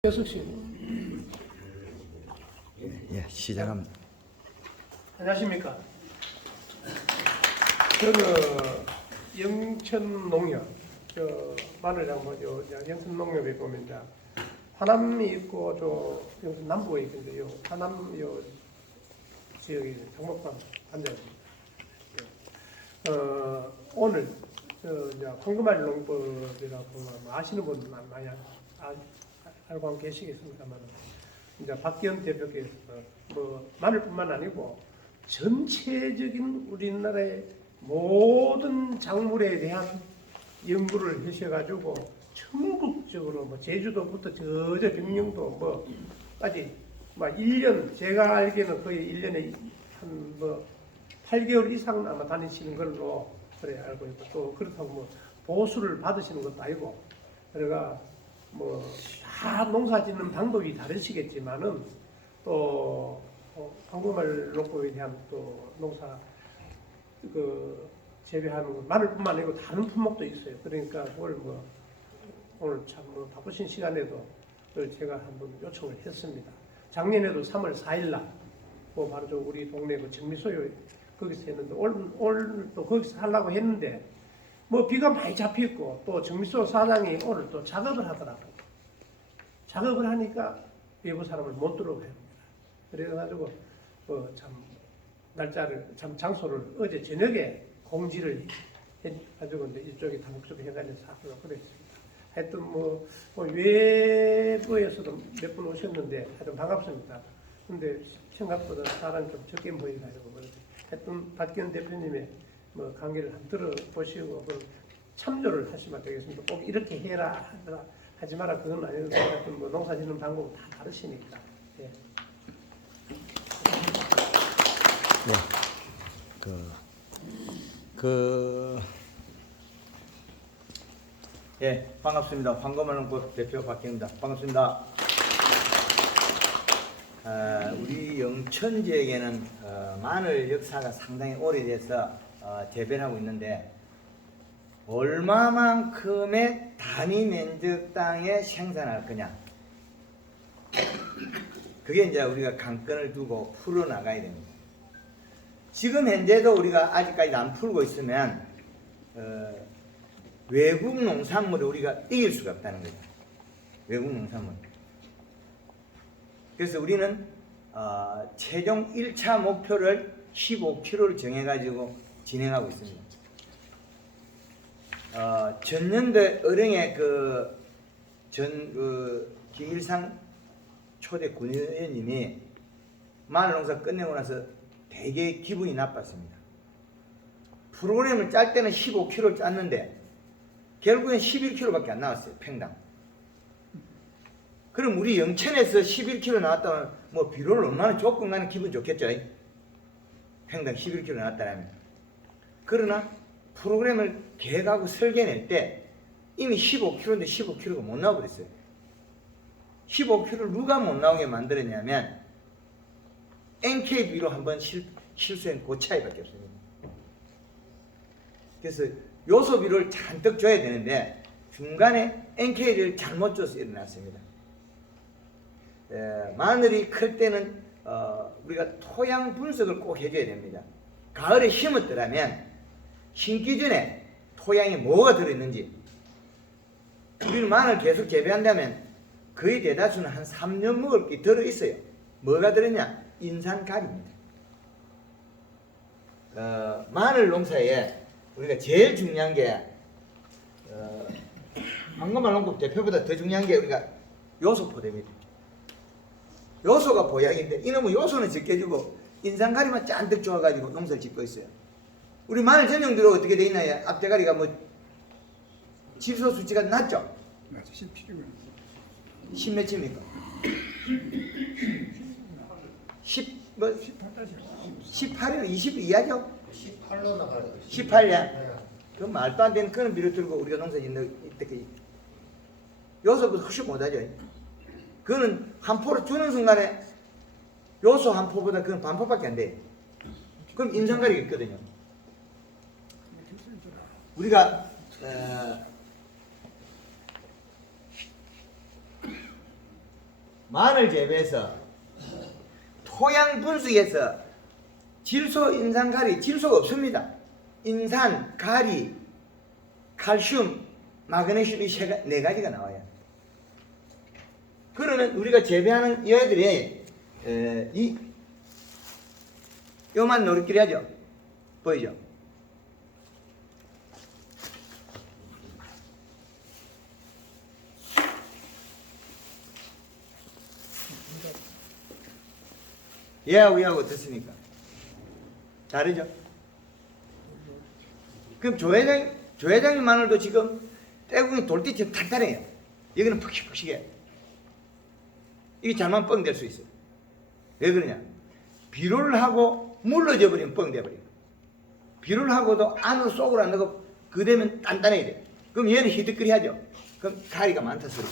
계속 씨. 예, 시작합니다. 안녕하십니까. 저는 영천농협, 마늘장모죠. 영천농협에 보면 이제 하남이 있고 저 영천 남부에 있는데요. 하남 요 지역에 장목방 앉아있습니다. 오늘 이제 황금알 농법이라고 아시는 분 많이 알고 계시겠습니다만, 이제 박기현 대표께서 마늘뿐만 아니고 전체적인 우리나라의 모든 작물에 대한 연구를 하셔가지고 전국적으로 제주도부터 저저 병영도 까지 1년, 제가 알기에는 거의 1년에 한 8개월 이상 아마 다니시는 걸로 그래 알고 있고, 또 그렇다고 보수를 받으시는 것도 아니고, 그래가 다 농사 짓는 방법이 다르시겠지만은 또 황금알 농법에 대한 또 농사 재배하는 거 마늘뿐만 아니고 다른 품목도 있어요. 그러니까 그걸 오늘 참 바쁘신 시간에도 제가 한번 요청을 했습니다. 작년에도 3월 4일 날 바로 저 우리 동네 정미소요 거기서 했는데 오늘 또 거기서 하려고 했는데 비가 많이 잡혔고, 또 정미소 사장이 오늘 또 작업을 하더라고요. 작업을 하니까 외부 사람을 못 들어오게 합니다. 그래가지고 참 날짜를 장소를 어제 저녁에 공지를 해가지고 이제 이쪽에 다목적으로 해가지고 사고로 그랬습니다. 하여튼 외부에서도 몇 분 오셨는데 하여튼 반갑습니다. 근데 생각보다 사람이 좀 적게 모여가지고 하여튼 박기현 대표님의 강의를 한번 들어보시고 참조를 하시면 되겠습니다. 꼭 이렇게 해라 하지 마라 그건 아니고, 하여튼 농사 짓는 방법은 다 다르시니까. 예. 네, 예, 반갑습니다. 황금알 농법 대표 박기현입니다. 반갑습니다. 우리 영천 지역에는 마늘 역사가 상당히 오래돼서 재배를 하고 있는데, 얼마만큼의 단위 면적 땅에 생산할 거냐, 그게 이제 우리가 관건을 두고 풀어나가야 됩니다. 지금 현재도 우리가 아직까지 안 풀고 있으면 외국 농산물을 우리가 이길 수가 없다는 거죠. 외국 농산물. 그래서 우리는 최종 1차 목표를 15kg를 정해가지고 진행하고 있습니다. 전년도 어령의 김일상 초대 군의원님이 마늘 농사 끝내고 나서 되게 기분이 나빴습니다. 프로그램을 짤 때는 15kg를 짰는데 결국엔 11kg밖에 안 나왔어요, 평당. 그럼 우리 영천에서 11kg 나왔다면 비료를 얼마나 조금 가는 기분 좋겠죠? 평당 11kg 나왔다면. 그러나 프로그램을 계획하고 설계낼 때 이미 15kg인데 15kg가 못 나와버렸어요. 15kg를 누가 못 나오게 만들었냐면 NKB로 한번 실수한 그 차이밖에 없습니다. 그래서 요소비를 잔뜩 줘야 되는데 중간에 NK를 잘못 줘서 일어났습니다. 마늘이 클 때는 우리가 토양 분석을 꼭 해줘야 됩니다. 가을에 심었더라면 심기 전에 토양에 뭐가 들어있는지, 우리는 마늘 계속 재배한다면 거의 대다수는 한 3년 먹을 게 들어있어요. 뭐가 들었냐? 인산가리입니다. 마늘 농사에 우리가 제일 중요한 게 황금알 농법 대표보다 더 중요한 게 우리가 요소 포대입니다. 요소가 보약인데 이놈의 요소는 적게 주고 인산가리만 잔뜩 줘가지고 농사를 짓고 있어요. 우리 마늘 전용대로 어떻게 돼 있나요? 앞대가리가 질소 수치가 낮죠? 10 몇입니까? 18이나 20 이하죠? 18로 나가요. 18년? 그 말도 안 되는 그런 비료 들고 우리가 농사 짓는 이때까지 요소보다 훨씬 못하죠. 그거는 한 포를 주는 순간에 요소 한 포보다 그건 반 포밖에 안 돼요. 그럼 인산가리가 있거든요. 우리가 마늘 재배에서 토양 분석에서 질소, 인산, 가리, 질소가 없습니다. 인산, 가리, 칼슘, 마그네슘 이 네 가지가 나와요. 그러면 우리가 재배하는 얘들이 요만 노릇끼리 하죠. 보이죠? 얘하고 얘하고 어떻습니까? 다르죠? 그럼 조회장님 마늘도 지금 떼국이 돌띠처럼 탄탄해요. 여기는 푹식푹식해. 이게 잘만 뻥 될 수 있어요. 왜 그러냐? 비료를 하고 물러져 버리면 뻥 돼버려요. 비료를 하고도 안으로 속으로 안 넣고 그 되면 단단해야 돼. 그럼 얘는 희득거리하죠. 그럼 가리가 많다 소리.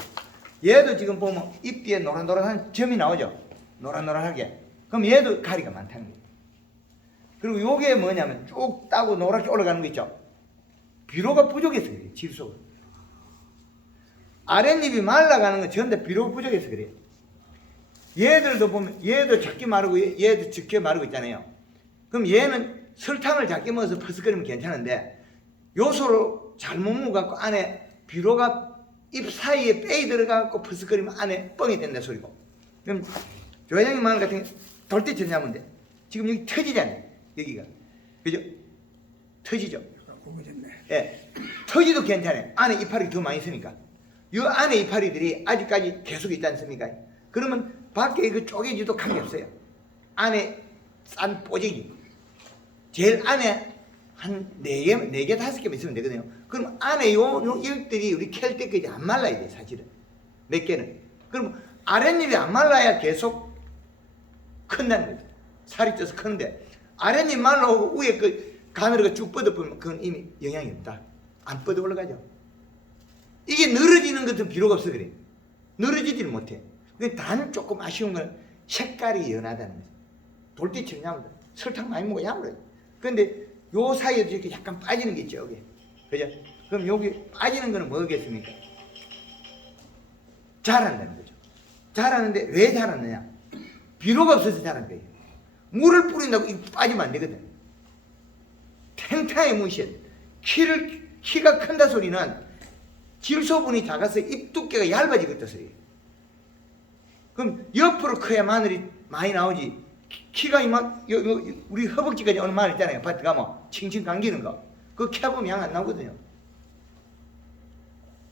얘도 지금 보면 잎 뒤에 노란노란한 점이 나오죠. 노란노란하게. 그럼 얘도 가리가 많다는 거예요. 그리고 요게 뭐냐면 쭉 따고 노랗게 올라가는 거 있죠. 비료가 부족해서 그래요. 질소가. 아랫잎이 말라가는 건 전부 다 비료가 부족해서 그래요. 얘들도 보면 얘도 작게 마르고 얘도 적게 마르고 있잖아요. 그럼 얘는 설탕을 작게 먹어서 퍼석거리면 괜찮은데 요소를 잘못 먹어갖고 안에 비료가 잎 사이에 빼이 들어가갖고 퍼석거리면 안에 뻥이 된다 소리고. 그럼 조회장님 마늘 같은 게 돌대처럼 잡으면 돼. 지금 여기 터지잖아요. 여기가. 그죠? 터지죠? 예. 터지도 괜찮아요. 안에 이파리 더 많이 있으니까. 이 안에 이파리들이 아직까지 계속 있지 않습니까? 그러면 밖에 그 쪼개지도 관계없어요. 안에 싼 뽀지기. 제일 안에 한 4개, 5개만 있으면 되거든요. 그럼 안에 요 잎들이 우리 캘 때까지 안 말라야 돼, 사실은. 몇 개는. 그럼 아랫잎이 안 말라야 계속 큰다는 거죠. 살이 쪄서 크는데. 아랫잎 말라오고 위에 그 가늘이가 쭉 뻗어보면 그건 이미 영향이 없다. 안 뻗어 올라가죠. 이게 늘어지는 것은 필요가 없어 그래. 늘어지지를 못해. 단 조금 아쉬운 건 색깔이 연하다는 거죠. 돌대처럼 야물어. 설탕 많이 먹어 야물어요. 그런데 요 사이에도 이렇게 약간 빠지는 게 있죠. 여기. 그죠? 그럼 여기 빠지는 거는 뭐겠습니까? 자란다는 거죠. 자라는데 왜 자랐느냐? 비료가 없어서 자란 거예요. 물을 뿌린다고 빠지면 안 되거든. 탱탱하게 무시해. 키가 큰다 소리는 질소분이 작아서 잎 두께가 얇아지겠다 소리. 그럼 옆으로 커야 마늘이 많이 나오지. 키가 이만 우리 허벅지까지 오는 마늘 있잖아요. 밭에 가면 칭칭 감기는 거. 그거 캐보면 양 안 나오거든요.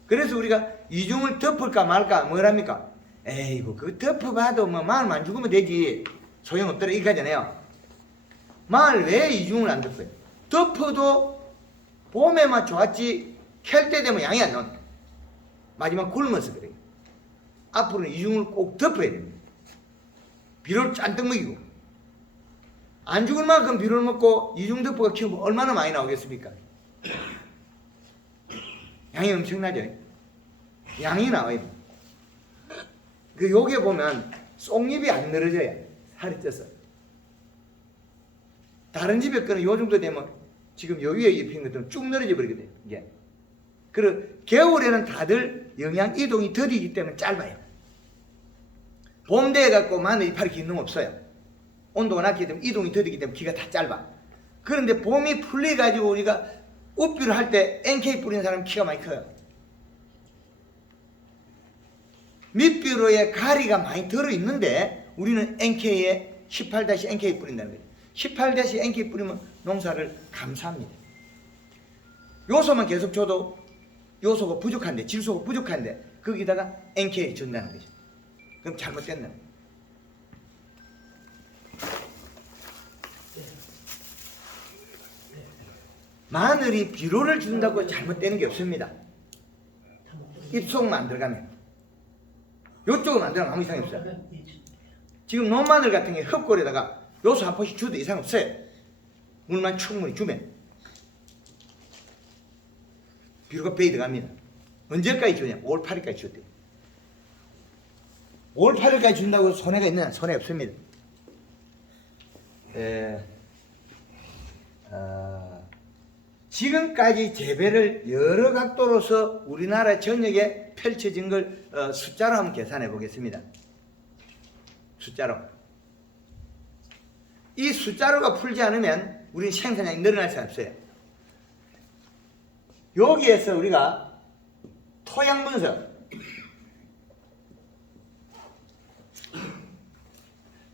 그래서 우리가 이중을 덮을까 말까 뭐랍니까? 에이구 그 덮어봐도 뭐 마늘만 죽으면 되지. 소용없더라 이거 하잖아요. 마늘 왜 이중을 안 덮어요? 덮어도 봄에만 좋았지 캘 때 되면 양이 안 나온다. 마지막 굶어서 그래요. 앞으로는 이중을 꼭 덮어야 됩니다. 비료를 잔뜩 먹이고 안 죽을 만큼 비료를 먹고 이중 덮어가 키우면 얼마나 많이 나오겠습니까? 양이 엄청나죠? 양이 나와요. 그 요게 보면 쏙잎이 안 늘어져요. 살이 쪄서. 다른 집에 거는 요 정도 되면 지금 요 위에 입힌 것들은 쭉 늘어져 버리거든요. 이게. 그리고 겨울에는 다들 영양 이동이 더디기 때문에 짧아요. 봄 돼 갖고 마늘 이파리 기능 없어요. 온도가 낮기 때문에 이동이 더디기 때문에 기가 다 짧아. 그런데 봄이 풀려 가지고 우리가 우비를 할 때 NK 뿌리는 사람은 키가 많이 커요. 밑비료에 가리가 많이 들어있는데 우리는 NK에 18-NK 뿌린다는 거예요. 18-NK 뿌리면 농사를 감사합니다. 요소만 계속 줘도 요소가 부족한데 질소가 부족한데 거기다가 NK 준다는 거죠. 그럼 잘못됐나? 마늘이 비료를 준다고 잘못되는 게 없습니다. 입속만 안 들어가면. 요쪽은 안 들어가면 아무 이상이 없어요. 지금 논마늘 같은 게 흡골에다가 요소 한 포씩 줘도 이상 없어요. 물만 충분히 주면. 비료가 배에 들어갑니다. 언제까지 주냐? 5월 8일까지 줬대요. 5월 8일까지 준다고 손해가 있느냐? 손해 없습니다. 지금까지 재배를 여러 각도로서 우리나라 전역에 펼쳐진 걸 숫자로 한번 계산해 보겠습니다. 숫자로. 이 숫자로가 풀지 않으면 우리는 생산량이 늘어날 수 없어요. 여기에서 우리가 토양 분석,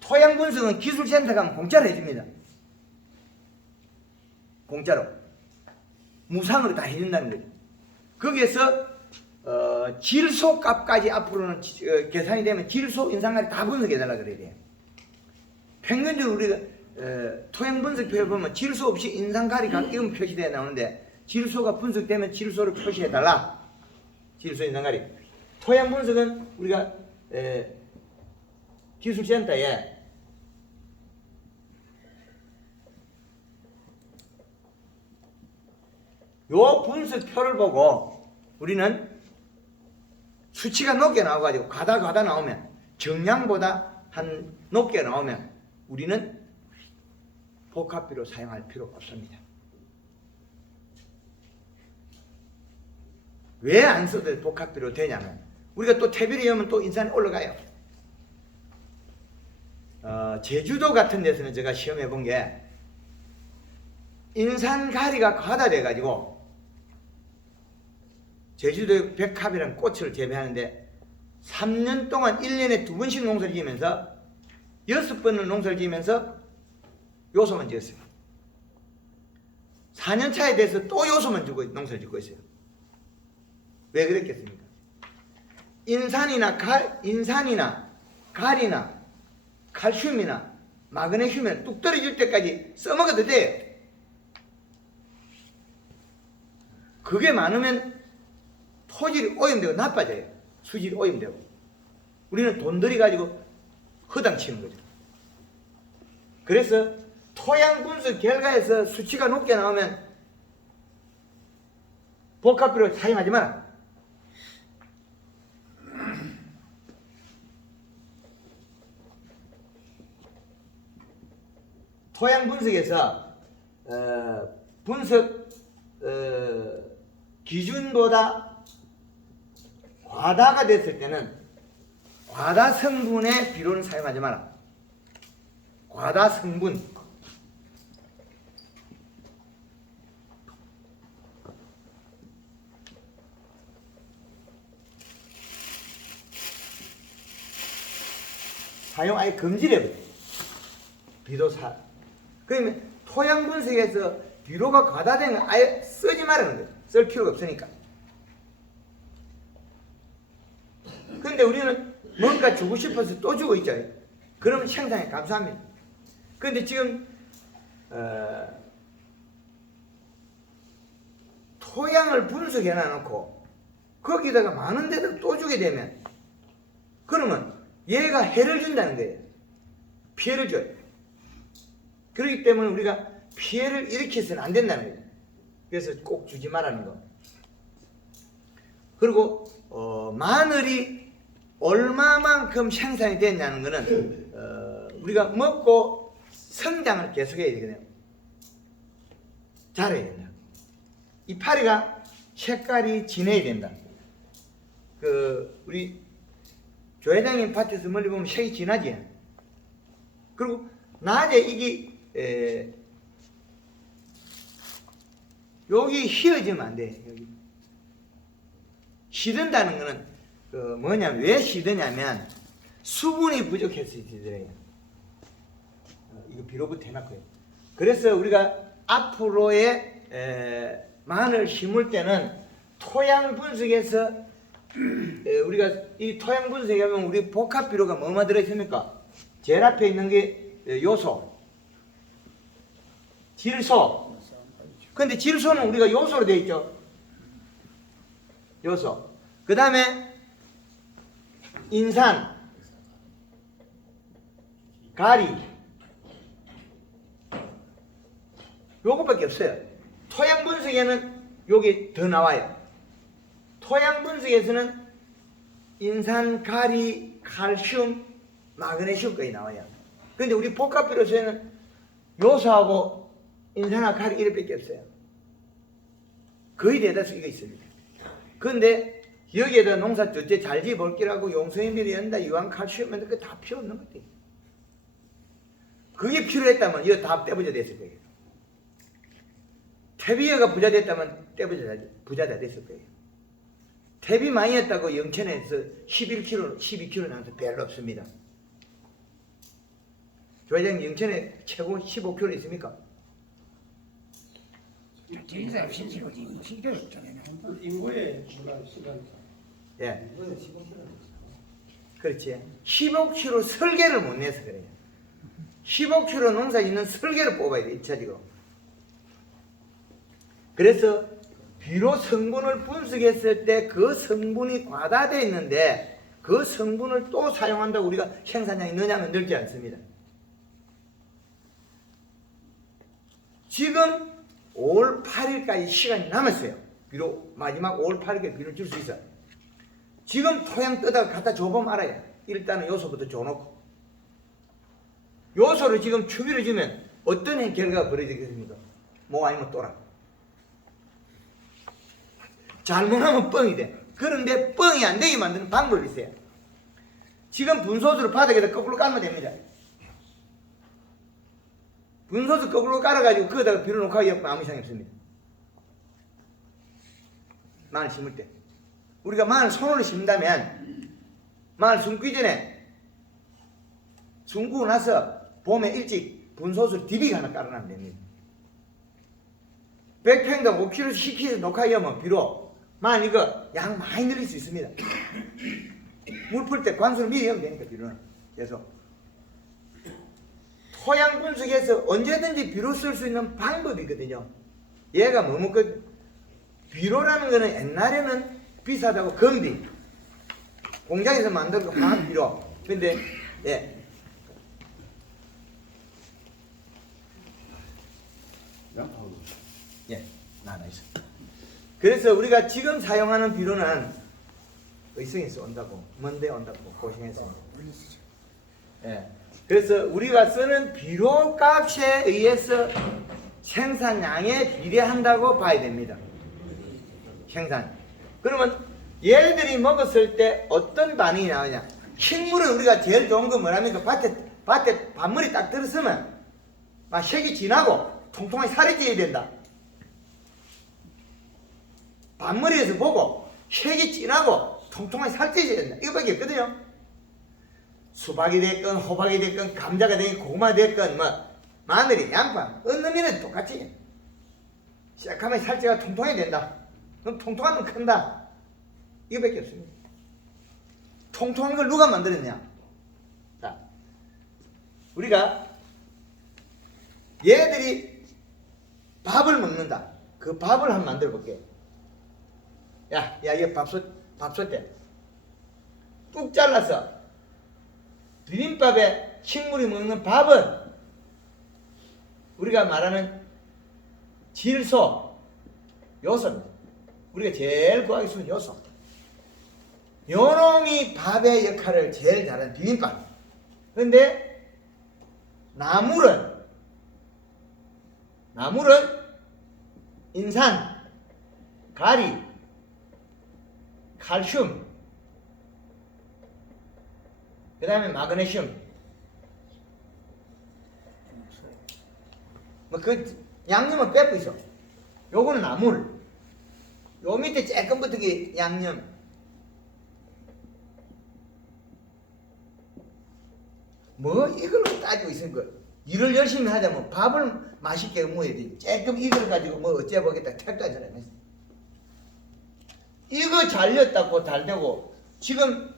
토양 분석은 기술센터가 가면 공짜로 해줍니다. 공짜로. 무상으로 다 해준다는 거죠. 거기에서 질소 값까지 앞으로는 계산이 되면 질소 인상까지 다 분석해달라 그래야 돼요. 평균적으로 우리가 토양 분석표에 보면 질소 없이 인상가리가 이런 표시되어 나오는데 질소가 분석되면 질소를 표시해달라. 질소 인상가리. 토양 분석은 우리가 기술센터에 요 분석표를 보고 우리는 수치가 높게 나와가지고 가다 나오면 정량보다 한 높게 나오면 우리는 복합비로 사용할 필요가 없습니다. 왜 안 써도 복합비로 되냐면 우리가 또 태비를 여면 또 인산이 올라가요. 제주도 같은 데서는 제가 시험해 본 게 인산가리가 과다돼 가지고 제주도에 백합이라는 꽃을 재배하는데 3년 동안 1년에 2번씩 농사를 지으면서 6번을 농사를 지으면서 요소만 지었어요. 4년 차에 돼서 또 요소만 주고 농사를 짓고 있어요. 왜 그랬겠습니까? 인산이나 가리나 칼슘이나 마그네슘이나 뚝 떨어질 때까지 써먹어도 돼요. 그게 많으면 토질이 오염되고 나빠져요. 수질이 오염되고. 우리는 돈 들여가지고 허당치는 거죠. 그래서 토양 분석 결과에서 수치가 높게 나오면 복합비료 사용하지 마라. 토양 분석에서 분석 기준보다 과다가 됐을 때는 과다 성분의 비료는 사용하지 마라. 과다 성분. 사용 아예 금지를 해버려요. 비료사. 그러면 토양 분석에서 비료가 과다된 건 아예 쓰지 말라는 거예요. 쓸 필요가 없으니까. 근데 우리는 뭔가 주고 싶어서 또 주고 있죠. 그러면 생산에 감사합니다. 근데 지금 토양을 분석해 놔놓고 거기다가 많은 데를 또 주게 되면 그러면 얘가 해를 준다는 거예요. 피해를 줘요. 그렇기 때문에 우리가 피해를 일으켜서는 안 된다는 거예요. 그래서 꼭 주지 말라는 거. 그리고 마늘이 얼마만큼 생산이 됐냐는 거는 우리가 먹고 성장을 계속해야 되거든요. 자라야 된다. 이파리가 색깔이 진해야 된다. 우리 조 회장님 밭에서 멀리 보면 색이 진하지. 그리고 낮에 이게 여기 휘어지면 안 돼. 여기 시든다는 거는 뭐냐면 왜 시드냐면 수분이 부족해서 시들어요. 이거 비료부터 해놨고요. 그래서 우리가 앞으로의 마늘 심을 때는 토양 분석에서 우리가 이 토양 분석에 하면 우리 복합 비료가 뭐만 들어있습니까? 제일 앞에 있는 게 요소, 질소. 근데 질소는 우리가 요소로 되어 있죠. 요소. 그 다음에 인산, 가리. 요것밖에 없어요. 토양 분석에는 요게 더 나와요. 토양 분석에서는 인산, 가리, 칼슘, 마그네슘까지 나와요. 근데 우리 복합 비료에는 요소하고 인산하고 가리 이렇게밖에 없어요. 거의 대다수 이거 있습니다. 그런데 여기에다 농사 둘째 잘 지어볼기라고 용성인비를 연다, 유황, 칼슘, 그거 다 필요 없는 것들이. 그게 필요했다면 이거 다 떼부자 됐을 거예요. 태비여가 부자 됐다면 부자가 됐을 거예요. 태비 많이 했다고 영천에서 11kg, 12kg 나와서 별로 없습니다. 조회장님 영천에 최고 15kg 있습니까? 제사 10kg, 10kg 없잖아요. 인구의 시간. 예. 그렇지. 15kg 설계를 못 내서 그래요. 15kg 농사 있는 설계를 뽑아야 돼, 1차적으로. 그래서 비료 성분을 분석했을 때 그 성분이 과다되어 있는데 그 성분을 또 사용한다고 우리가 생산량이 느냐면 늘지 않습니다. 지금 5월 8일까지 시간이 남았어요. 비료 마지막 5월 8일까지 비료를 줄 수 있어요. 지금 토양 뜯다가 갖다 줘보면 알아요. 일단은 요소부터 줘놓고 요소를 지금 추비를 주면 어떤 결과가 벌어지겠습니까? 뭐 아니면 또라. 잘못하면 뻥이 돼. 그런데 뻥이 안 되게 만드는 방법이 있어요. 지금 분소수를 바닥에다 거꾸로 깔면 됩니다. 분소수 거꾸로 깔아가지고 거기다가 비료 놓고 하면 아무 이상이 없습니다. 마늘 심을 때. 우리가 마늘 손으로 심다면 마늘 숨기 전에 숨고 나서 봄에 일찍 분소수를 디비가 하나 깔아놔면 됩니다. 100평당 5kg, 10kg 녹화하면 비료 마늘 이거 양 많이 늘릴 수 있습니다. 물 풀 때 관수를 미리 하면 되니까 비료는. 그래서 토양 분석에서 언제든지 비료 쓸 수 있는 방법이 있거든요. 얘가 뭐 먹거든. 비료라는 거는 옛날에는 비싸다고 건비 공장에서 만든 거 화학 비료. 근데 예. 예, 나나 있어. 그래서 우리가 지금 사용하는 비료는 의성에서 온다고, 먼데 온다고 고생했습니다. 예. 그래서 우리가 쓰는 비료 값에 의해서 생산량에 비례한다고 봐야 됩니다. 생산. 그러면 얘들이 먹었을 때 어떤 반응이 나오냐? 식물은 우리가 제일 좋은 건 뭐랍니까? 밭에 밭물이 딱 들었으면 막 색이 진하고 통통하게 살이 찌어야 된다. 밭물에서 보고 색이 진하고 통통하게 살이 찌어야 된다. 이거밖에 없거든요. 수박이 됐건 호박이 됐건 감자가 됐건 고구마 됐건 뭐 마늘이 양파 어느 일은 똑같이 시작하면 살찌가 통통해야 된다. 그럼 통통하면 큰다. 이거밖에 없습니다. 통통한 걸 누가 만들었냐? 자, 우리가 얘들이 밥을 먹는다. 그 밥을 한번 만들어 볼게요. 야, 이거 밥솥 때 뚝 잘라서 비빔밥에 식물이 먹는 밥은 우리가 말하는 질소, 요소입니다. 우리가 제일 구하기 쉬운 요소. 요놈이 밥의 역할을 제일 잘하는 비빔밥. 그런데 나물은 인산, 가리, 칼슘, 그 다음에 마그네슘. 뭐 그 양념은 빼고 있어. 요거는 나물. 요 밑에 쬐끔부터 게 양념. 뭐 이걸 따지고 있으니까 일을 열심히 하자면 밥을 맛있게 먹어야 돼. 쬐끔 이걸 가지고 뭐 어째 보겠다 택도 안 사람이 있어. 이거 잘렸다고 잘 되고 지금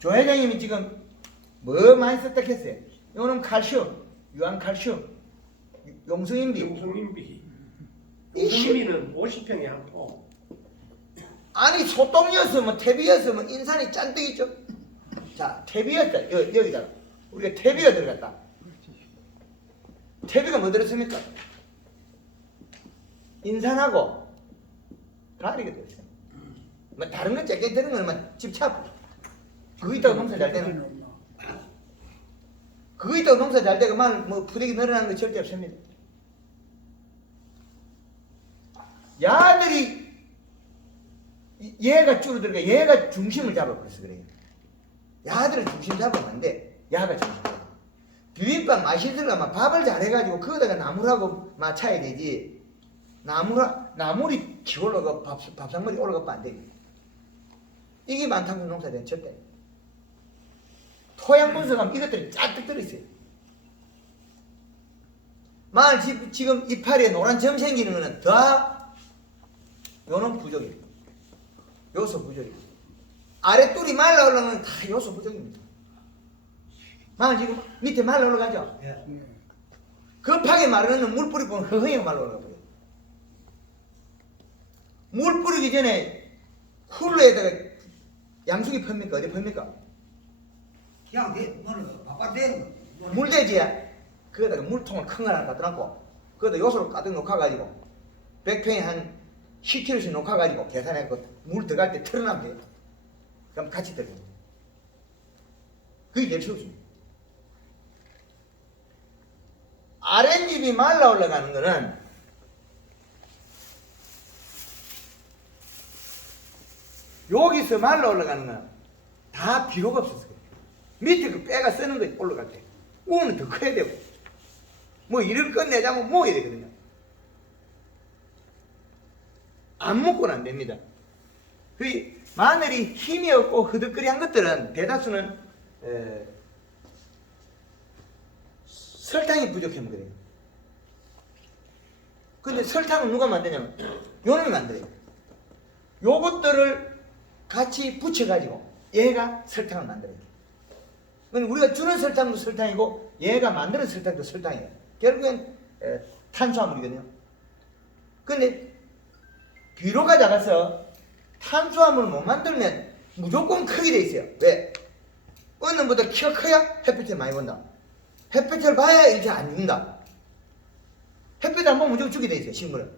조 회장님이 지금 뭐 많이 썼다 했어요. 요놈 칼슘, 유황칼슘, 용성인비. 용성인비는 50평에 한 포. 아니 소똥이었으면 태비였으면 인산이 잔뜩 있죠. 자 태비였다. 여기다가 우리가 태비가 들어갔다. 태비가 뭐 들었습니까? 인산하고 가리가 들었어요. 뭐 다른 건 짧게 들은 건 집착. 그거 있다고 농사 잘 되는. 그거 있다고 농사 잘 되고만 뭐 부대기 늘어나는 거 절대 없습니다. 야들이 얘가 줄어들어가 얘가 중심을 잡아버려서 그래요. 야들은 중심 잡으면 안 돼. 야가 중심 잡아. 비빔밥 맛이 들려면 밥을 잘해가지고 거기다가 나물하고 맞춰야 되지. 나물이 기올라 그 밥상머리 올라가면 안 돼. 이게 만탕수 농사된 절대. 토양 분석하면 이것들이 쫙 들어있어요. 마을 지금 이파리에 노란 점 생기는 거는 다 요놈 부족이에요. 요소 부족이에요. 아랫돌이 말라 올라가면 다 요소 부족입니다. 마을 지금 밑에 말라 올라가죠? 급하게 마르는 물 뿌리고 허허하게 말라 올라가요. 물 뿌리기 전에 쿨러에다가 양수기 펴니까 어디 펴니까? 그냥 뭐는 바깥에 물대지에 거기다가 물통을 큰 거 하나 갖다 놓고 거기다 요소를 가득 놓아가지고 100평에 한 10kg씩 놓아가지고 계산해서 물 들어갈 때 틀어놓으면 돼요. 그럼 같이 들어요. 그게 제일 쉽습니다. 아랫잎이 말라 올라가는 거는 여기서 말라 올라가는 건 다 필요가 없었어요. 밑에 그 빼가 쓰는 거 올라갈 때 우는 더 커야 되고 뭐 일을 끝내자면 모아야 되거든요. 안 먹고는 안 됩니다. 그 마늘이 힘이 없고 흐득거리한 것들은 대다수는 설탕이 부족하면 그래요. 근데 설탕은 누가 만드냐면 요놈이 만들어요. 요것들을 같이 붙여가지고 얘가 설탕을 만들어요. 근데 우리가 주는 설탕도 설탕이고 얘가 만드는 설탕도 설탕이에요. 결국엔 탄수화물이거든요. 근데 비료가 작아서 탄수화물 못 만들면 무조건 크게 돼 있어요. 왜? 어느 보다 키가 커야 햇빛을 많이 본다. 햇빛을 봐야 이제 안 죽는다. 햇빛 안 보면 무조건 죽게 돼 있어요. 식물은.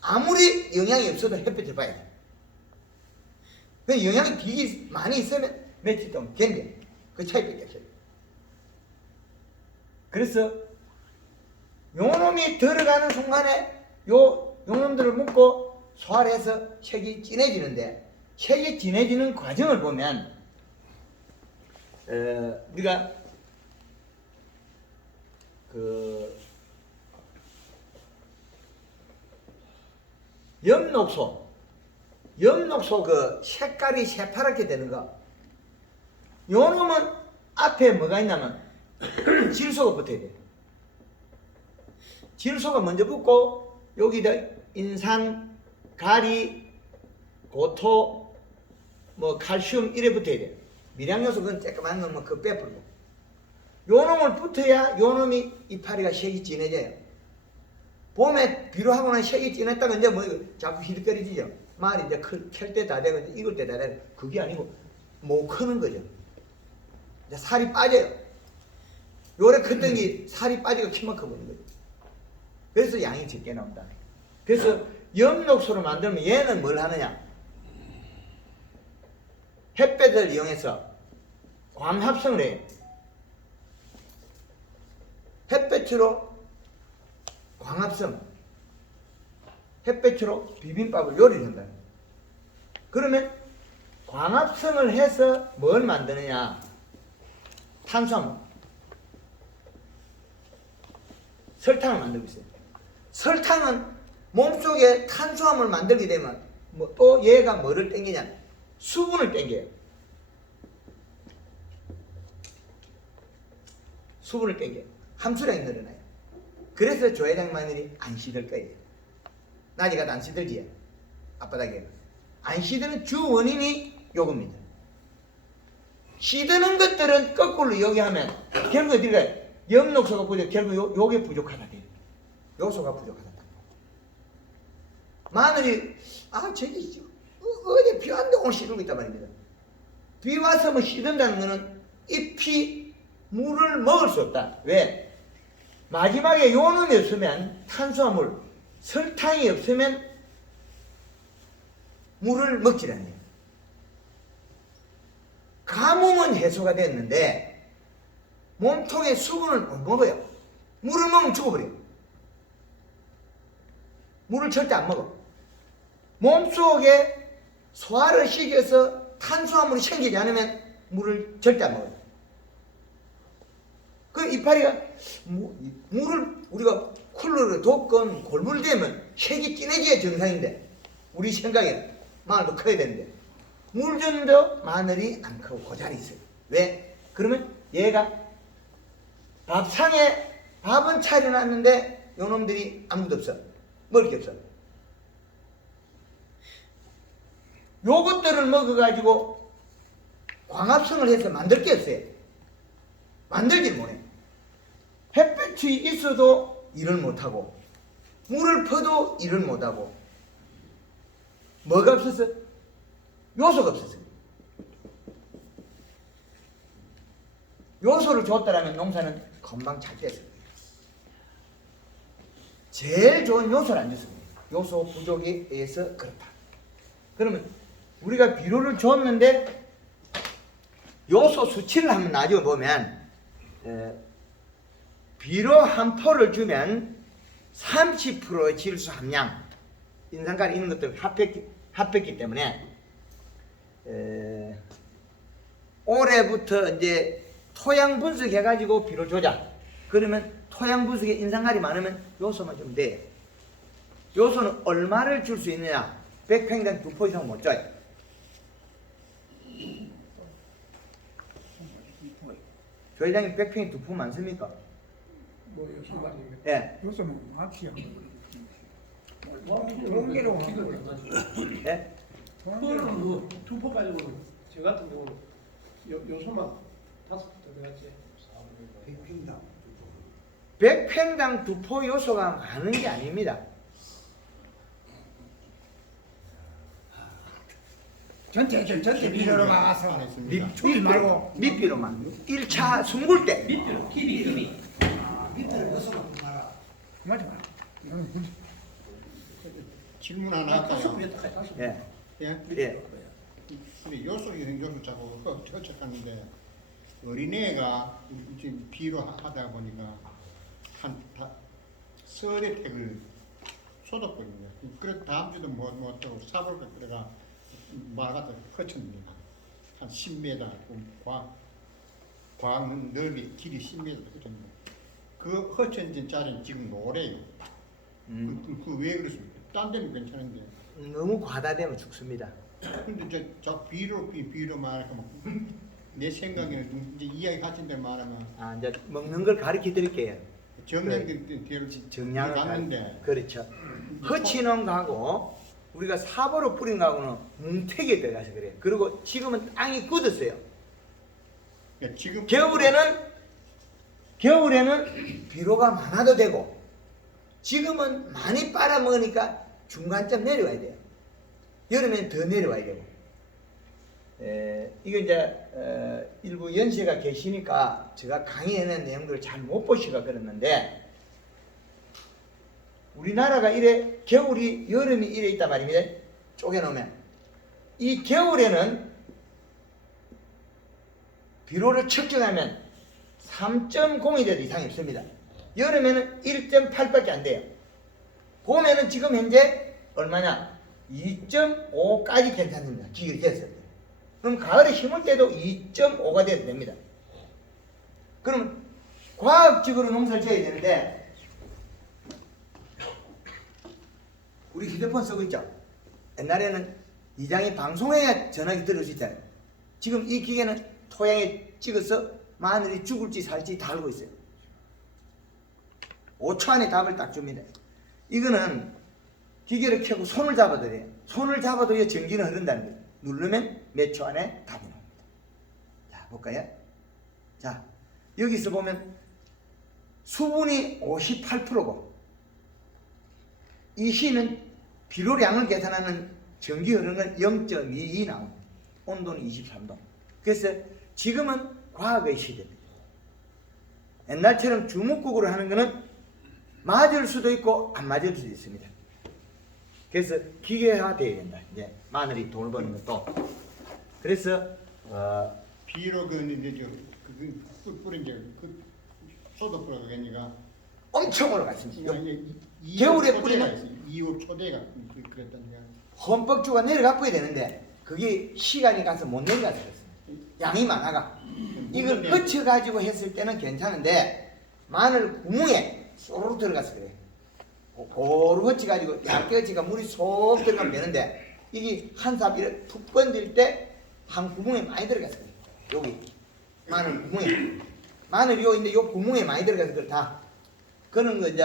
아무리 영양이 없어도 햇빛을 봐야 돼. 그 영양이 비기 많이 있으면 며칠 동안 견뎌. 그 차이밖에 없어요. 그래서 요놈이 들어가는 순간에 요놈들을 묶고 소화해서 색이 진해지는데 색이 진해지는 과정을 보면 우리가 그 엽록소 그 색깔이 새파랗게 되는 거 요놈은 앞에 뭐가 있냐면 질소가 붙어야 돼요. 질소가 먼저 붙고 여기다 인산, 가리, 고토, 뭐 칼슘 이래 붙어야 돼요. 미량요소 그건 쬐끄만 건 뭐 그거 빼버리고 요놈을 붙어야 요놈이 이파리가 색이 진해져요. 봄에 비료하고 난 색이 진했다가 이제 뭐 자꾸 히득거리지죠. 말이 이제 캘 때 다 되고 익을 때 다 되고 그게 아니고 못 크는 거죠. 이제 살이 빠져요. 요래 컸던 게 살이 빠지고 키만 커버린 거죠. 그래서 양이 적게 나온다. 그래서 엽록소를 만들면 얘는 뭘 하느냐? 햇볕을 이용해서 광합성을 해요. 햇볕으로 광합성, 햇볕으로 비빔밥을 요리를 한다. 그러면 광합성을 해서 뭘 만드느냐? 탄수화물, 설탕을 만들고 있어요. 설탕은 몸속에 탄수화물을 만들게 되면 뭐 또 얘가 뭐를 땡기냐? 수분을 땡겨요. 수분을 땡겨요. 함수량이 늘어나요. 그래서 조회장 마늘이 안 시들 거예요. 낮에 가도 안 시들지. 앞바닥에. 안 시드는 주 원인이 요겁니다. 시드는 것들은 거꾸로 여기하면 결국 어디 가요? 엽록소가 부족, 결국 요게 부족하다 돼요. 요소가 부족하다. 마늘이 저기 어제 비 왔는데 오늘 시들고 있단 말입니다. 비 와서 뭐 시든다는 거는 잎이 물을 먹을 수 없다. 왜? 마지막에 요놈이 없으면 탄수화물, 설탕이 없으면 물을 먹질 않아요. 가뭄은 해소가 됐는데 몸통에 수분을 못 먹어요. 물을 먹으면 죽어버려요. 물을 절대 안 먹어. 몸속에 소화를 시켜서 탄수화물이 생기지 않으면 물을 절대 안 먹어요. 이파리가 물을 우리가 쿨러로 뒀건 골물 되면 색이 진해져야 정상인데 우리 생각에 마늘도 커야 되는데 물 주는데 마늘이 안 크고 그 자리 있어요. 왜? 그러면 얘가 밥상에 밥은 차려놨는데 요놈들이 아무것도 없어. 먹을 게 없어. 요것들을 먹어가지고 광합성을 해서 만들 게 없어요. 만들질 못해. 햇볕이 있어도 일을 못하고 물을 퍼도 일을 못하고 뭐가 없었어? 요소가 없었어요. 요소를 줬더라면 농사는 금방 잘 됐어요. 제일 좋은 요소를 안 줬습니다. 요소 부족에 의해서 그렇다. 그러면 우리가 비료를 줬는데 요소 수치를 한번 나중에 보면 비료 한 포를 주면 30%의 질소 함량 인산가리 이런 것들 합했기 때문에 올해부터 이제 토양 분석해가지고 비료 조자. 그러면 토양 분석에 인산가리 많으면 요소만 좀 돼. 요소는 얼마를 줄 수 있느냐? 100평당 2포 이상 못 줘요. 조 회장님 100평에 2포 많습니까? 뭐 요즘 말입니다. 예. 요새는 합치야. 통계로 예? 그거는 뭐 두포 가지고는 저 같은 경우는 요소만 5부터 들어갔지. 100평당 100평당 2포 요소가 많은 게 아닙니다. 전체 비료로 막아서 밑 말고 밑비로만 1차 숨굴 때 밑으로 TV. 밑에를 벗어놓고 말아. 맞아 맞아. 질문 하나 할까요? 예. 예? 예. 우리 요소 요소 자꾸 터득하는데 어린애가 지금 비로 하다 보니까 설의 택을 쏟았거든요. 그래 다음 주도 못하고 사볼까 그래가 말아갖다 허쳤습니다. 한 10m 광 넓이 길이 10m 허쳤는데 그 허천진 자리는 지금 노래요. 그왜 그렇습니까? 딴 데는 괜찮은데. 너무 과다되면 죽습니다. 근데 저 비로 말하면 내 생각에는 이제 이야기 같은 데 말하면 이제 먹는 걸 가르쳐 드릴게요. 정량된 대로 정량을 갔는데 그렇죠. 허치는 거하고 우리가 사보로 뿌린 거하고는 뭉태기에 들어가서 그래요. 그리고 지금은 땅이 굳었어요. 지금 겨울에는 비료가 많아도 되고 지금은 많이 빨아먹으니까 중간점 내려와야 돼요. 여름에는 더 내려와야 되고. 이거 이제 일부 연세가 계시니까 제가 강의하는 내용들을 잘 못 보시가 그랬는데 우리나라가 이래 겨울이 여름이 이래 있단 말입니다. 쪼개놓으면 이 겨울에는 비료를 측정하면 3.0이 이상이 없습니다. 여름에는 1.8밖에 안 돼요. 봄에는 지금 현재 얼마냐? 2.5까지 괜찮습니다. 기계를 쟀을 때. 그럼 가을에 심을 때도 2.5가 돼도 됩니다. 그럼 과학적으로 농사를 지어야 되는데 우리 휴대폰 쓰고 있죠? 옛날에는 이장이 방송해야 전화기 들을 수 있잖아요. 지금 이 기계는 토양에 찍어서 마늘이 죽을지 살지 다 알고 있어요. 5초 안에 답을 딱 줍니다. 이거는 기계를 켜고 손을 잡아도 돼요. 손을 잡아도 이 전기는 흐른다는 거예요. 누르면 몇 초 안에 답이 나옵니다. 자, 볼까요? 자, 여기서 보면 수분이 58%고 이 시는 비료량을 계산하는 전기 흐르는 0.22 나옵니다. 온도는 23도. 그래서 지금은 과학의 시대입니다. 옛날처럼 주먹국으로 하는 거는 맞을 수도 있고 안 맞을 수도 있습니다. 그래서 기계화 되어야 된다. 이제 마늘이 돈을 버는 것도. 그래서 비로 이제 뿌린 그 소도 뿌려가니까 엄청 올라갔습니다. 겨울에 겨울에 뿌리면 2월 초대가 그랬다니까. 헌뻑주가 내려가야 되는데 그게 시간이 가서 못 내려가서 그렇습니다. 양이 많아가. 이걸 네. 흩쳐가지고 했을 때는 괜찮은데 마늘 구멍에 쏘르륵 들어가서 그래. 고루 헛치가지고 얇게 헛치가 물이 쏙 들어가면 되는데 이게 한 삽 이렇게 툭 건들 때 한 구멍에 많이 들어가서 그래. 여기 마늘 구멍에 마늘이 요 있는데 요 구멍에 많이 들어가서 그렇다. 그런 거 이제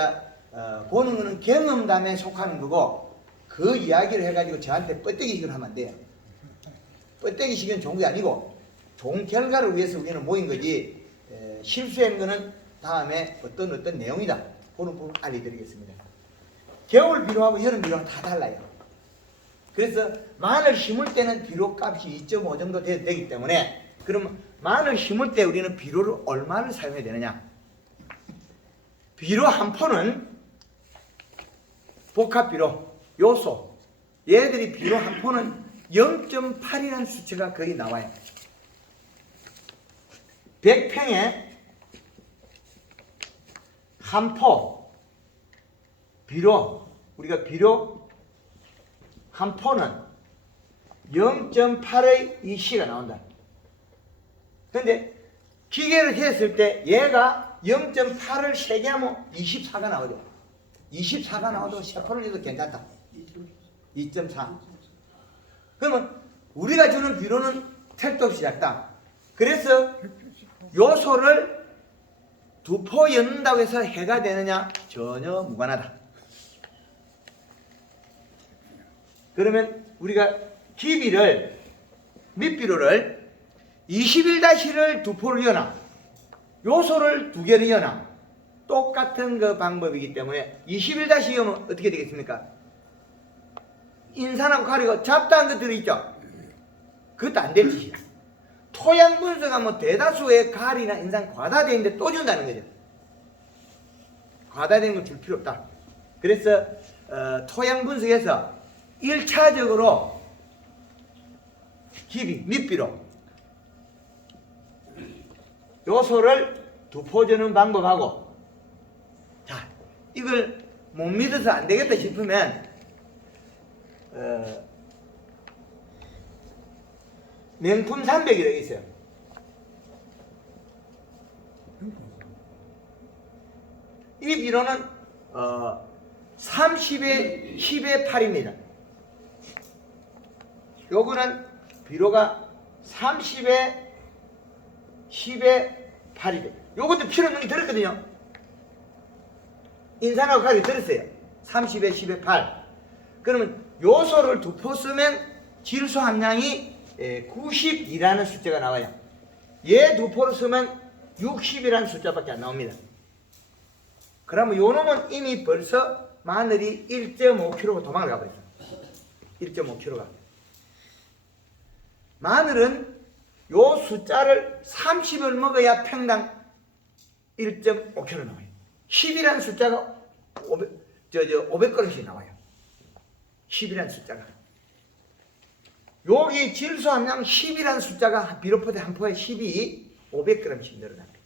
보는 거는 경험담에 속하는 거고 그 이야기를 해가지고 저한테 뻗대기식을 하면 안 돼요. 뻗대기식은 좋은 게 아니고 좋은 결과를 위해서 우리는 모인 거지 실수한 거는 다음에 어떤 내용이다. 그런 부분 알려드리겠습니다. 겨울 비료하고 여름 비료는 다 달라요. 그래서 마늘 심을 때는 비료 값이 2.5 정도 돼도 되기 때문에 그럼 마늘 심을 때 우리는 비료를 얼마를 사용해야 되느냐? 비료 한 포는 복합 비료, 요소 얘들이 비료 한 포는 0.8이라는 수치가 거의 나와요. 100평에 한 포 비료 우리가 비료 한 포는 0.8의 이 C가 나온다. 근데 기계를 했을 때 얘가 0.8을 세게 하면 24가 나오죠. 24가 나와도 세포를 해도 괜찮다. 2.4. 그러면 우리가 주는 비료는 택도 없이 작다. 그래서 요소를 2포 엮는다고 해서 해가 되느냐? 전혀 무관하다. 그러면 우리가 기비를 밑비료를 21-를 2포를 여나 요소를 2개를 여나 똑같은 그 방법이기 때문에 21-2는 어떻게 되겠습니까? 인산하고 가리고 잡다한 것들이 있죠. 그것도 안 될 짓이야. 토양 분석하면 대다수의 가리나 인산 과다되어 있는데 또 준다는 거죠. 과다된 걸 줄 필요 없다. 그래서 토양 분석에서 1차적으로 기비, 밑비료 요소를 2포 주는 방법하고 자 이걸 못 믿어서 안 되겠다 싶으면 명품 300이라고 있어요. 이 비료는 30에 10에 8입니다. 요거는 비료가 30에 10에 8이 돼. 요것도 필요 없는 게 들었거든요. 인산하고 가리 들었어요. 30에 10에 8. 그러면 요소를 2포 쓰면 질소 함량이 92라는 숫자가 나와요. 얘 2포를 쓰면 60이라는 숫자밖에 안 나옵니다. 그러면 요 놈은 이미 벌써 마늘이 1.5kg가 도망을 가버렸어. 1.5kg가. 마늘은 요 숫자를 30을 먹어야 평당 1.5kg 나와요. 10이라는 숫자가 500g씩 나와요. 10이라는 숫자가. 여기 질소 함량 10이라는 숫자가 비료포대 한 포에 10이 500g씩 늘어납니다.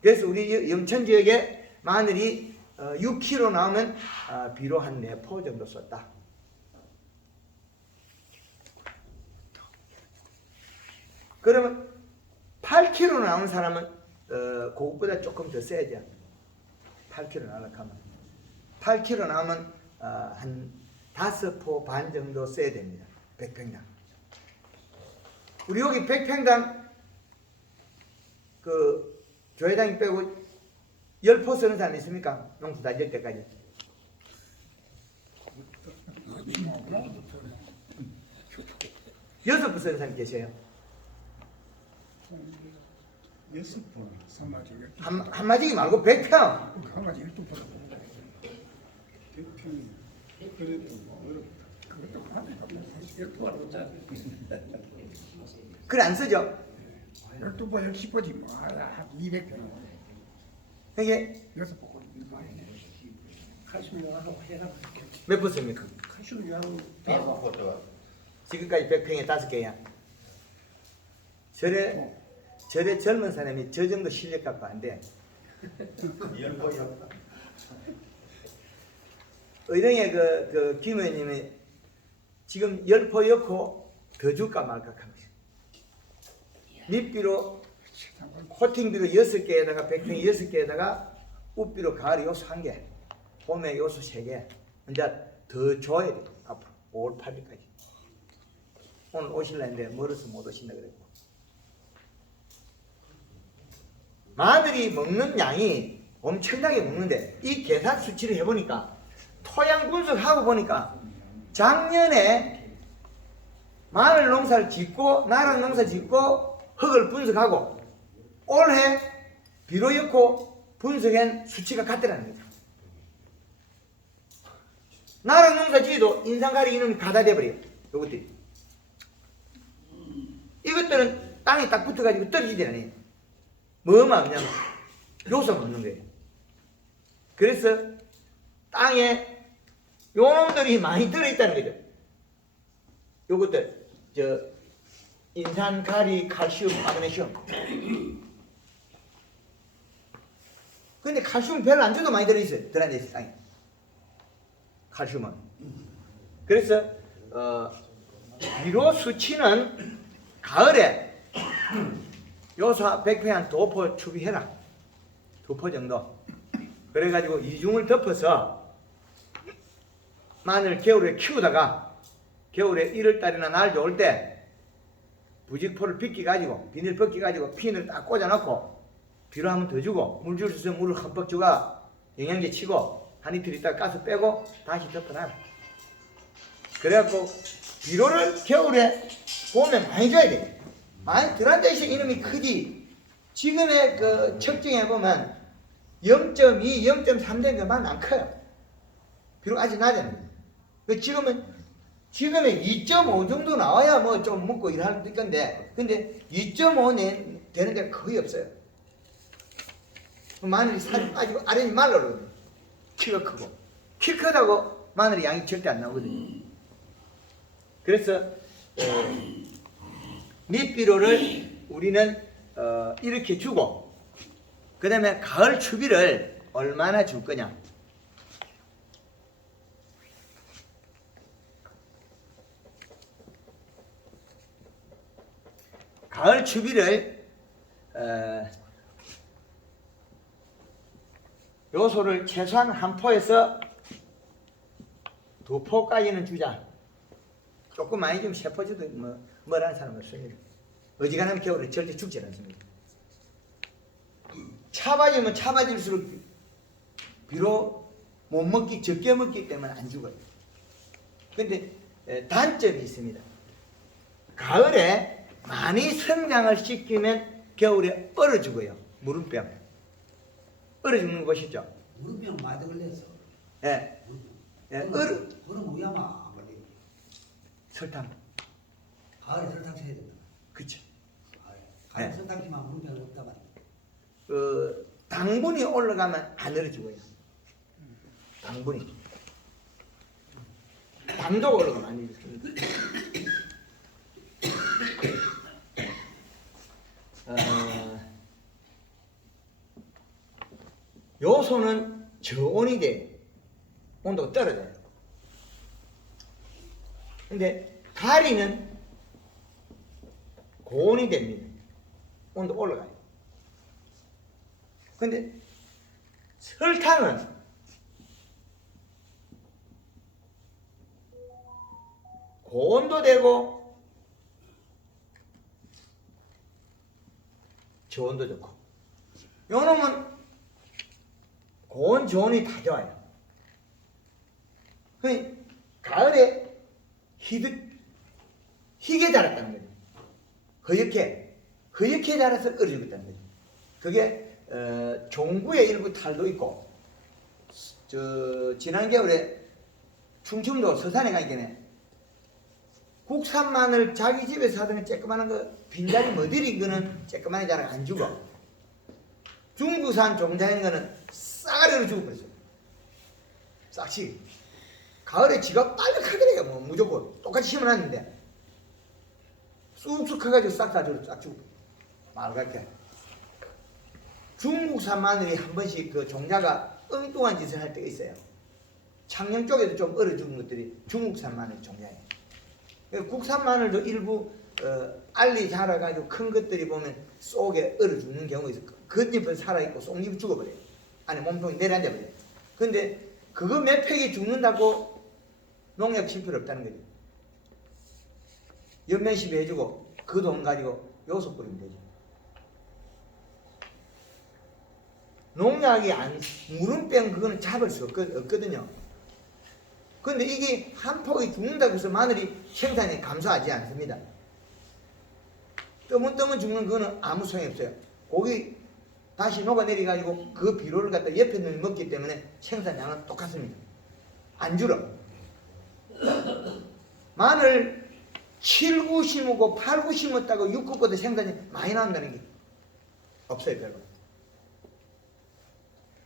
그래서 우리 영천 지역에 마늘이 6kg 나오면 비료 한 4포 정도 썼다. 그러면 8kg 나오는 사람은 그것보다 조금 더 써야죠. 8kg 나오려고 하면 8kg 나오면 한 5포 반 정도 써야 됩니다. 100평당. 우리 여기 100평당 그 교회당이 빼고 10포 쓰는 사람 있습니까? 농수 다 질 때까지. 여섯 포 쓰는 사람 계세요? 6번, 3마지, 한 마지기 말고 100평. 1마지 12번. 100평 그래도 어렵다. 그것도 하니까 12번 하자. 글 안 쓰죠? 12번, 10번이 뭐, 200번. 이게 6번. 칼슘 요하고 해라. 몇 포 씁니까? 칼슘 요하고 지금까지 100평에 5개야. 절에 젊은 사람이 저 정도 실력 갖고 안 돼. 의령의 그 김 의원님이 지금 10포 넣고 더 줄까 말까 하고 있어요. 밑비로 코팅비료 6개에다가 백팽 6개에다가 우비료 가을에 요소 1개, 봄에 요소 3개. 이제 더 줘야 돼. 앞으로 5월 8일까지. 오늘 오실랬는데 멀어서 못 오신다 그랬고. 마늘이 먹는 양이 엄청나게 먹는데 이 계산 수치를 해보니까 토양 분석하고 보니까 작년에 마늘 농사를 짓고 나랑 농사 짓고 흙을 분석하고 올해 비료 넣고 분석한 수치가 같더라는 거죠. 나랑 농사 지어도 인상가리 이놈이 가다 돼버려요. 요것들이. 이것들은 땅에 딱 붙어가지고 떨어지지 않아요. 뭐만 그냥 요소가 없는 거예요. 그래서 땅에 요놈들이 많이 들어있다는 거죠. 요것들 인산, 가리, 칼슘, 마그네슘. 근데 칼슘 별로 안 줘도 많이 들어있어요. 들어있어요 땅에. 칼슘은. 그래서 비료 수치는 가을에 요소 100회 한 2포 추비해라. 2포 정도. 그래가지고 이중을 덮어서 마늘 겨울에 키우다가 겨울에 1월달이나 날 좋을 때 부직포를 빗기가지고 비닐 벗기가지고 핀을 딱 꽂아놓고 비료 한번 더 주고 물 줄 수 있으면 물을 흠뻑 주고 영양제 치고 한 이틀 있다가 가스 빼고 다시 덮어놔라. 그래갖고 비료를 겨울에 봄에 많이 줘야 돼. 많이 들어앉아있어 이놈이 크지. 지금의 그 측정해보면 0.2, 0.3 된 것만 안 커요. 비록 아직 낮아요. 지금의 2.5 정도 나와야 뭐 좀 먹고 일할 건데, 근데 2.5 되는 데가 거의 없어요. 마늘이 살이 빠지고 아래니 말라오거든요. 키가 크고. 키 크다고 마늘의 양이 절대 안 나오거든요. 그래서 밑비료를 우리는 이렇게 주고, 그 다음에 가을 추비를 얼마나 줄 거냐. 가을 추비를 요소를 최소한 한 포에서 2포까지는 주자. 조금 많이 주면 3포 줘도 뭐라는 사람 없습니다. 어지간하면 겨울에 절대 죽지 않습니다. 차바지면 차바질수록 비록 못 먹기 적게 먹기 때문에 안 죽어요. 근데 단점이 있습니다. 가을에 많이 성장을 시키면 겨울에 얼어 죽어요. 무름병. 얼어 죽는 것이죠. 무릎병 많이 걸려서. 예. 예. 얼어. 그럼 위험하 안 걸리지. 설탕. 가을에 설탕 쳐야 된다. 그쵸. 가을에 네. 설탕 치면 무릎병이 없다 말이야. 당분이 올라가면 안 얼어 죽어요. 당분이. 당도가 올라가면 안 얼어 죽어요. 요소는 저온이 돼. 온도가 떨어져요. 근데 가리는 고온이 됩니다. 온도 올라가요. 근데 설탕은 고온도 되고 저온도 좋고, 요놈은 고온 저온이 다 좋아요. 가을에 희게 자랐다는 거죠. 허옇게 자라서 얼어 죽었다는 거죠. 그게 종구에 일부 탈도 있고, 지난 겨울에 충청도 서산에 가니까 국산 마늘 자기 집에서 하던 쬐끄만한 거 빈자리 머들인 거는 쬐끄만하게 자라 안 죽어. 중국산 종자인 거는 싸가리로 죽어버렸어요. 싹시. 가을에 지가 빨갛게 돼요. 뭐 무조건 똑같이 심어놨는데 쑥쑥 커가지고 싹 다 죽어. 말같게. 중국산 마늘이 한 번씩 그 종자가 엉뚱한 짓을 할 때가 있어요. 창녕 쪽에도 좀 얼어 죽은 것들이 중국산 마늘 종자예요. 국산 마늘도 일부 알리 자라가지고 큰 것들이 보면 속에 얼어 죽는 경우가 있어. 겉잎은 살아있고 속잎이 죽어버려요. 안에 몸통이 내려앉아버려요. 근데 그거 몇 팩이 죽는다고 농약 칠 필요 없다는 거죠. 연면시비 해주고 그 돈 가지고 요소 뿌리면 되죠. 농약이 무름병 그거는 잡을 수 없거든요. 근데 이게 한 폭이 죽는다고 해서 마늘이 생산이 감소하지 않습니다. 뜨문뜨문 죽는 그거는 아무 소용이 없어요. 고기 다시 녹아내려가지고 그 비료를 갖다 옆에 놈이 먹기 때문에 생산량은 똑같습니다. 안 줄어. 마늘 7, 9 심고 8, 9 심었다고 6, 9보다 생산이 많이 나온다는 게 없어요. 별로.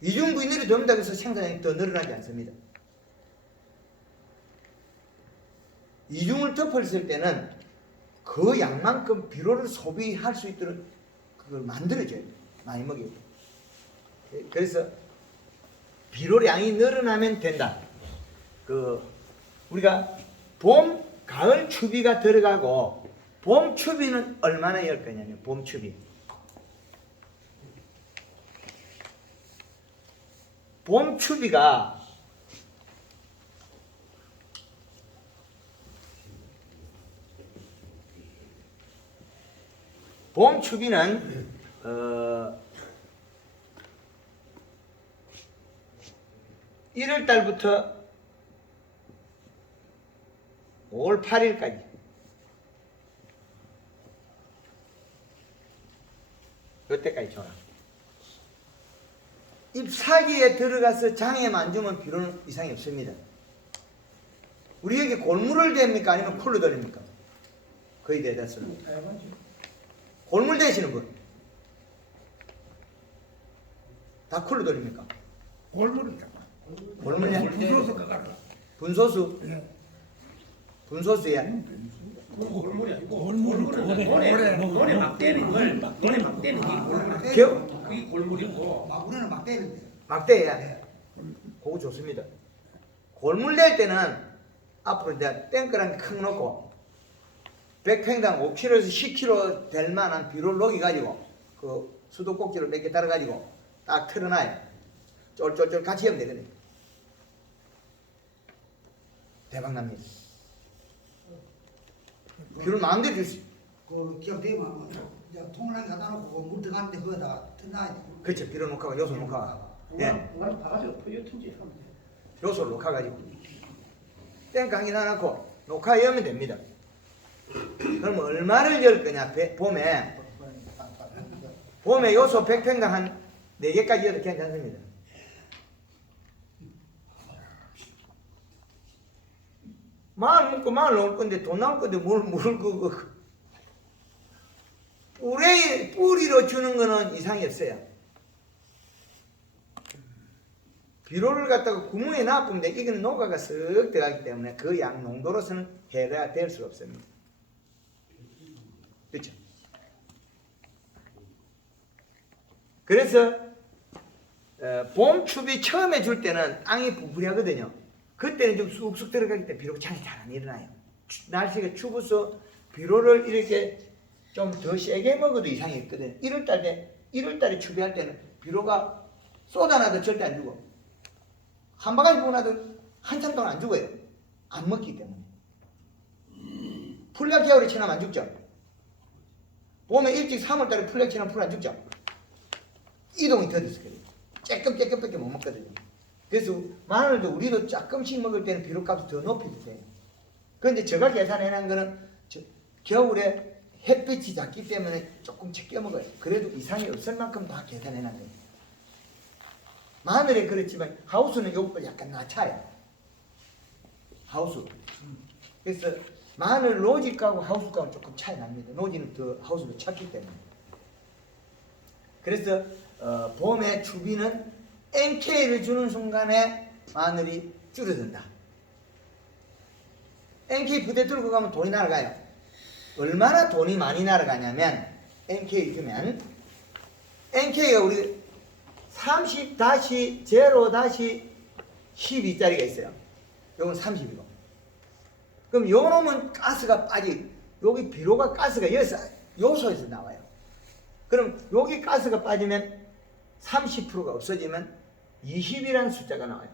이중부인율이 된다고 해서 생산량이 더 늘어나지 않습니다. 이중을 덮었을 때는 그 양만큼 비료를 소비할 수 있도록 그걸 만들어줘야 돼요. 많이 먹여야 돼요. 그래서 비료량이 늘어나면 된다. 우리가 봄, 가을 추비가 들어가고 봄 추비는 얼마나 열 거냐면 봄 추비. 봄 추비가 봄 추비는 1월 달부터 5월 8일까지 이때까지 줘라. 잎사귀에 들어가서 장에 만지면 비료는 이상이 없습니다. 우리 여기 골물을 댑니까? 아니면 풀로 드립니까? 거의 대다수는 골물 대시는 분? 다 쿨로 돌립니까? 골무를 골물이야? 분소서 가라. 분소수? 예. 분소수야? 골물이 아니고 골물은 논에 막 떼는 걸 논에 막 떼는 게 골물. 기억? 그게 골물이고. 막 우리는 막 때리는데. 막대야? 예. 그거 좋습니다. 골물 낼 때는 앞으로 이제 땡크랑 큰 놓고 100평당 5kg에서 10kg 될 만한 비료를 녹여가지고 그 수도꼭지를 몇 개 달아가지고 딱 틀어놔요. 쫄쫄쫄 같이 하면 되거든요. 대박납니다. 비료를 마음대로 줄 수 있어요. 그 기억되면 이제 통랑 갖다 놓고 물 들어가는데 거기다가 틀어놔야 돼. 그렇죠. 비료 녹화가 요소 녹화가. 예. 그걸 다 가지고 토요튼지 하면 돼. 요소를 녹화가지고 땡 강의 놔놓고 녹화 열면 됩니다. 그럼 얼마를 열 거냐? 봄에 요소 100평당 한 4개까지 열도 괜찮습니다. 마을 먹고 마을 놓을 건데 돈 나올 건데 뿌리로 주는 거는 이상이 없어요. 비료를 갖다가 구멍에 놔두면 이건 녹아가 쓱 들어가기 때문에 그 양 농도로서는 해가 될 수가 없습니다. 그렇죠? 그래서 봄 추비 처음에 줄 때는 땅이 부풀하거든요. 그때는 좀 쑥쑥 들어가기 때문에 비료가 잘 안 일어나요. 날씨가 추워서 비료를 이렇게 좀 더 세게 먹어도 이상이 있거든요. 1월달에 추비할 때는 비료가 쏟아나도 절대 안 주고 한 바가지 부어놔도 한참 동안 안 죽어요. 안 먹기 때문에. 풀약 겨울에 치나면 안 죽죠. 봄에 일찍 3월달에 풀약 치나면 풀 안 죽죠. 이동이 더 됐거든요. 쬐끔밖에 못 먹거든요. 그래서 마늘도 우리도 조금씩 먹을 때는 비료값을 더 높이 주세요. 그런데 제가 계산해놓은 거는 겨울에 햇빛이 작기 때문에 조금 적게 먹어요. 그래도 이상이 없을 만큼 다 계산해놓은 거예요. 마늘에 그렇지만 하우스는 요것보다 약간 낮아요. 하우스. 그래서 마늘 노지가하고 하우스가하고 조금 차이 납니다. 노지는 더 하우스가 작기 때문에. 그래서 봄에 추비는 NK를 주는 순간에 마늘이 줄어든다. NK 부대 들고 가면 돈이 날아가요. 얼마나 돈이 많이 날아가냐면 NK 주면 NK가 우리 30-0-12짜리가 있어요. 요건 30이고. 그럼 요 놈은 가스가 빠지, 여기 비료가 가스가 여기서 요소에서 나와요. 그럼 여기 가스가 빠지면 30%가 없어지면 20이라는 숫자가 나와요.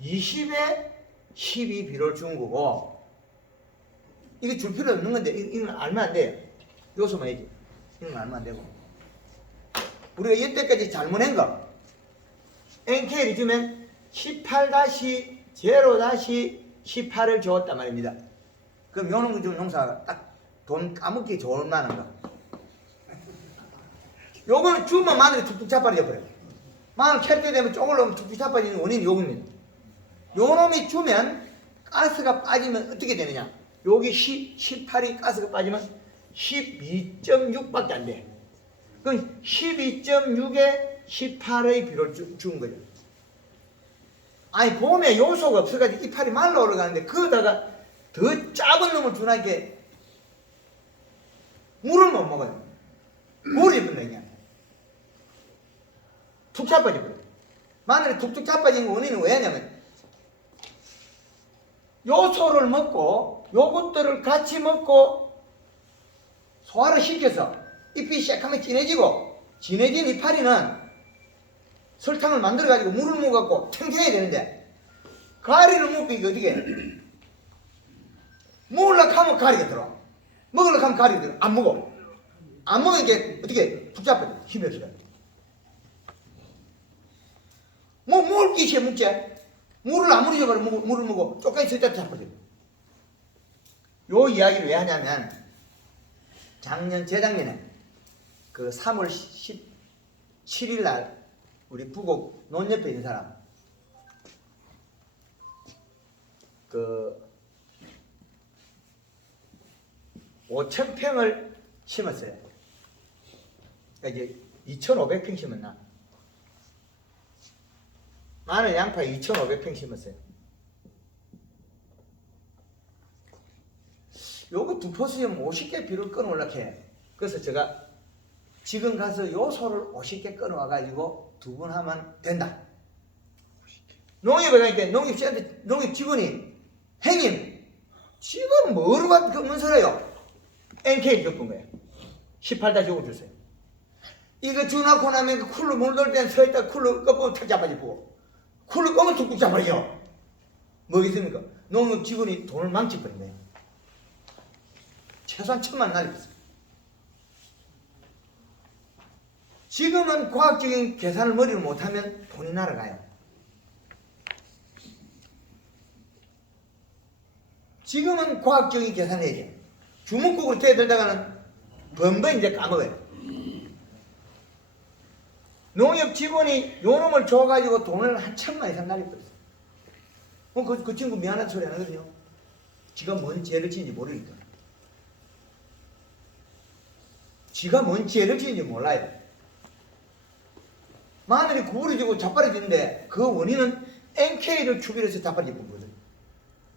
20에 10이 비료를 준 거고, 이게 줄 필요 없는 건데 이건 알면 안 돼요. 요소만 해지. 이건 알면 안 되고. 우리가 이때까지 잘못한 거 NK를 주면 18-0-18을 주었단 말입니다. 그럼 요놈 준 농사가 딱 돈 까먹기 좋을 만한 거. 요거는 주면 마늘이 툭툭 자빠져 버려요. 마늘 캘 때 되면 쪼글러면 툭툭 자빠지는 원인이 요겁니다. 요놈이 주면 가스가 빠지면 어떻게 되느냐? 여기 18이 가스가 빠지면 12.6밖에 안 돼. 그럼 12.6에 18의 비료를 준 거예요. 아니 봄에 요소가 없어가지고 이파리 말라 올라가는데 그거다가 더 작은 놈을 주나니까 물을 못 먹어요. 물이 분명이야. 툭 자빠져버려요. 마늘이 툭툭 자빠진 원인은 왜냐면 요소를 먹고 요것들을 같이 먹고 소화를 시켜서 잎이 새카맣게 진해지고 진해진 이파리는 설탕을 만들어가지고 물을 먹어갖고 탱탱해야 되는데 가리를 먹으니까 어떻게 먹으려고 하면 가리가 들어와. 먹으려고 하면 가리가 들어와. 안 먹어. 안 먹으니까 어떻게 푹 잡아져. 힘이 없어요. 뭐 뭘 끼시에 먹지? 물을 아무리 줘봐도 물을 먹어. 쪼까지 설탕 잡아져. 요 이야기를 왜 하냐면 재작년에 그 3월 17일 날 우리 부곡 논 옆에 있는 사람 그 5,000평을 심었어요. 그러니까 이제 2,500평 심었나? 마늘 양파 2,500평 심었어요. 요거 두 포수면 50개 비를 끊어올라고 해. 그래서 제가 지금 가서 요소를 50개 끊어와가지고 두 번 하면 된다. 농협에 가니까 농협 직원이 형님 지금 뭐로 갖고 서래요? NK 겪은 거예요. 18-5 주세요. 이거 주놓고 나면 그 쿨로 물 돌 때는 서있다 쿨로 꺾으면 탁 잡아지고 쿨로 꺾으면 툭툭 잡아지죠. 뭐겠습니까? 농협 직원이 돈을 망쳐버린 거예요. 최소한 1,000만 날렸어요. 지금은 과학적인 계산을 머리를 못하면 돈이 날아가요. 지금은 과학적인 계산을 해야 돼요. 주먹국으로 대들다가는 번번 이제 까먹어요. 농협 직원이 요놈을 줘가지고 돈을 한 1,000만 이상 날려버렸어요. 그 친구 미안한 소리 안 하거든요. 지가 뭔 죄를 지은지 모르니까. 지가 뭔 죄를 지은지 몰라요. 마늘이 구부러지고 자빠져지는데 그 원인은 NK를 추비해서 자빠질 뿐거든.